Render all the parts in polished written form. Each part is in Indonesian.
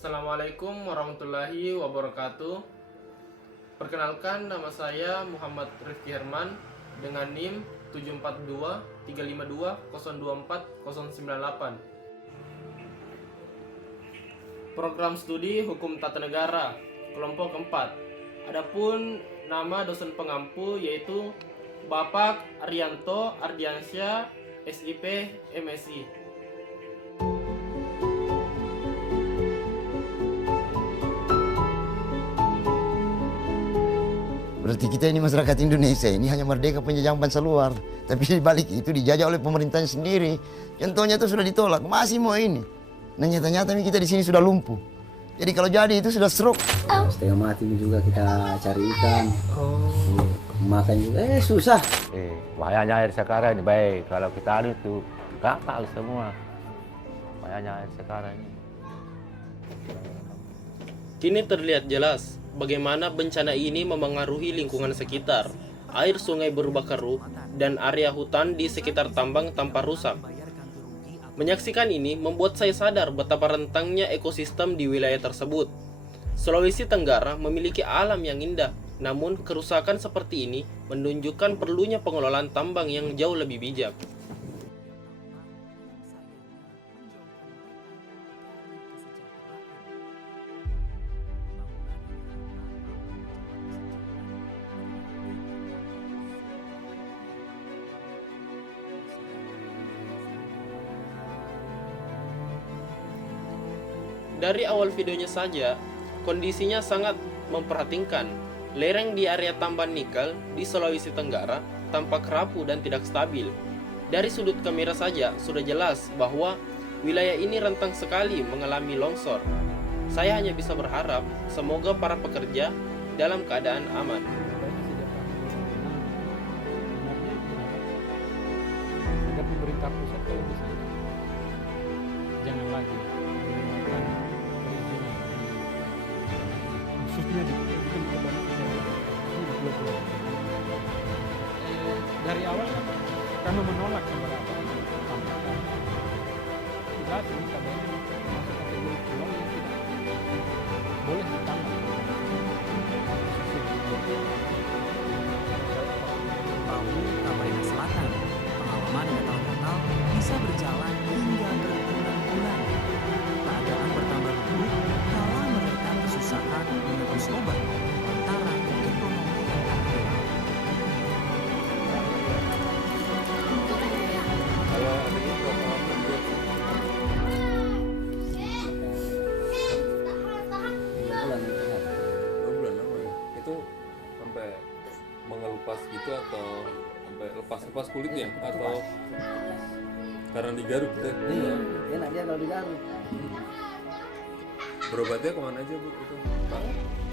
Assalamualaikum warahmatullahi wabarakatuh. Perkenalkan, nama saya Muhammad Rifki Herman dengan NIM 742 352 024 098. Program studi Hukum Tata Negara kelompok 4. Adapun nama dosen pengampu yaitu Bapak Arianto Ardiansyah, SIP, MSI. Berarti kita ini masyarakat Indonesia ini hanya merdeka penjajahan bangsa luar, tapi di balik itu dijajah oleh pemerintahnya sendiri. Contohnya itu sudah ditolak, masih mau ini. Nah nyata-nyata kita di sini sudah lumpuh. Jadi kalau jadi itu sudah stroke. Setengah mati juga kita cari ikan. Makan juga susah. Bahayanya air sekarang ini baik. Kalau kita anu itu gatal semua. Bahayanya air sekarang ini. Kini terlihat jelas bagaimana bencana ini memengaruhi lingkungan sekitar. Air sungai berubah keruh dan area hutan di sekitar tambang tampak rusak. Menyaksikan ini membuat saya sadar betapa rentangnya ekosistem di wilayah tersebut. Sulawesi Tenggara memiliki alam yang indah, namun kerusakan seperti ini menunjukkan perlunya pengelolaan tambang yang jauh lebih bijak. Dari awal videonya saja, kondisinya sangat memprihatinkan. Lereng di area tambang nikel di Sulawesi Tenggara tampak rapuh dan tidak stabil. Dari sudut kamera saja sudah jelas bahwa wilayah ini rentan sekali mengalami longsor. Saya hanya bisa berharap semoga para pekerja dalam keadaan aman. Agar pemerintah pusat kalau bisa jangan lagi menggunakan perizinan khususnya di Kebun dari awal kan kami menolak beberapa tambahkan jelas ini kabarnya masuk kategori pulau yang tidak boleh ditambah. Palu, Camarines Selatan, pengalaman gatal-gatal bisa berjalan hingga berbulan-bulan. Keadaan bertambah buruk kala mereka kesusahan menebus obat lantaran ekonomi yang ada. Kalau adanya berapa lama buat 2 bulan lama ya? Itu sampai mengelupas gitu atau sampai lepas kulitnya atau karena digaruk gitu? Iya, enak dia kalau digaruk. Berobatnya kemana aja bu itu? Pak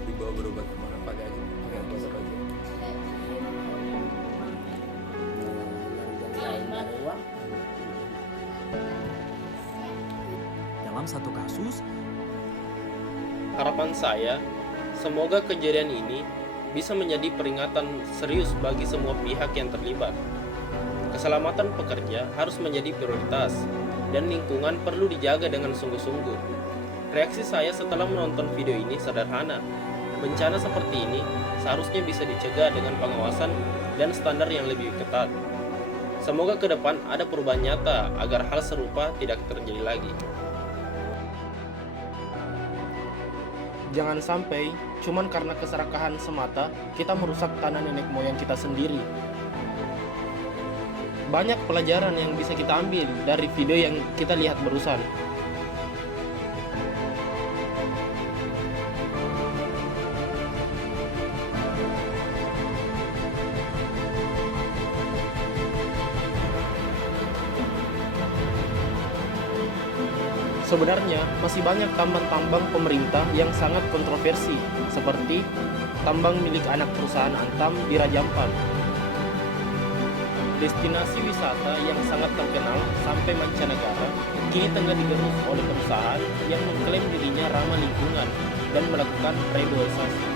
dibawa berobat kemana? Pakai aja, pakai apa aja? Dalam satu kasus, Harapan saya, semoga kejadian ini bisa menjadi peringatan serius bagi semua pihak yang terlibat. Keselamatan pekerja harus menjadi prioritas, dan lingkungan perlu dijaga dengan sungguh-sungguh. Reaksi saya setelah menonton video ini sederhana. Bencana seperti ini seharusnya bisa dicegah dengan pengawasan dan standar yang lebih ketat. Semoga ke depan ada perubahan nyata agar hal serupa tidak terjadi lagi. Jangan sampai cuman karena keserakahan semata kita merusak tanah nenek moyang kita sendiri. Banyak pelajaran yang bisa kita ambil dari video yang kita lihat barusan. Sebenarnya masih banyak tambang-tambang pemerintah yang sangat kontroversi, seperti tambang milik anak perusahaan Antam di Raja Ampat. Destinasi wisata yang sangat terkenal sampai mancanegara kini tengah digerus oleh perusahaan yang mengklaim dirinya ramah lingkungan dan melakukan reboisasi.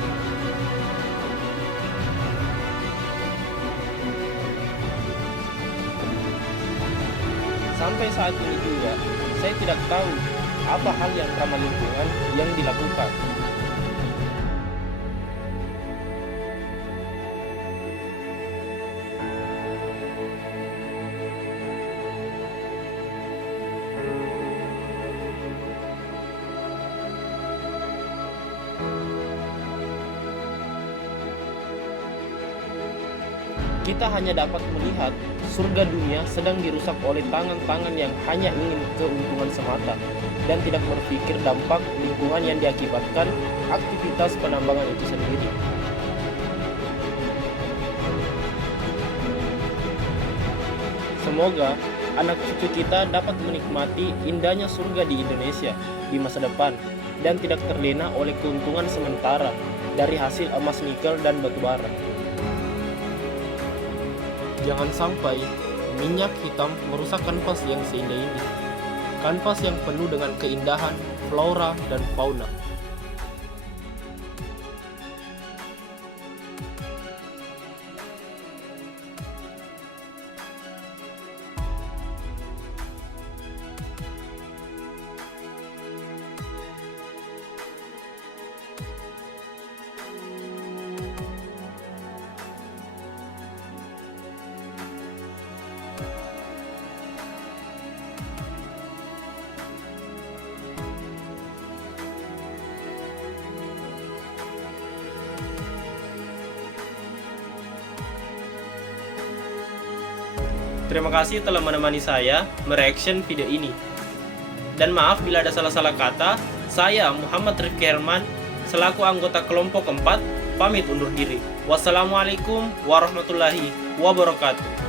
Sampai saat ini juga, saya tidak tahu apa hal yang ramah lingkungan yang dilakukan. Kita hanya dapat melihat surga dunia sedang dirusak oleh tangan-tangan yang hanya ingin keuntungan semata dan tidak berpikir dampak lingkungan yang diakibatkan aktivitas penambangan itu sendiri. Semoga anak cucu kita dapat menikmati indahnya surga di Indonesia di masa depan dan tidak terlena oleh keuntungan sementara dari hasil emas, nikel, dan batu bara. Jangan sampai minyak hitam merusak kanvas yang seindah ini. Kanvas yang penuh dengan keindahan, flora, dan fauna. Terima kasih telah menemani saya mereaction video ini. Dan maaf bila ada salah-salah kata. Saya Muhammad Rifki Herman selaku anggota kelompok 4 pamit undur diri. Wassalamualaikum warahmatullahi wabarakatuh.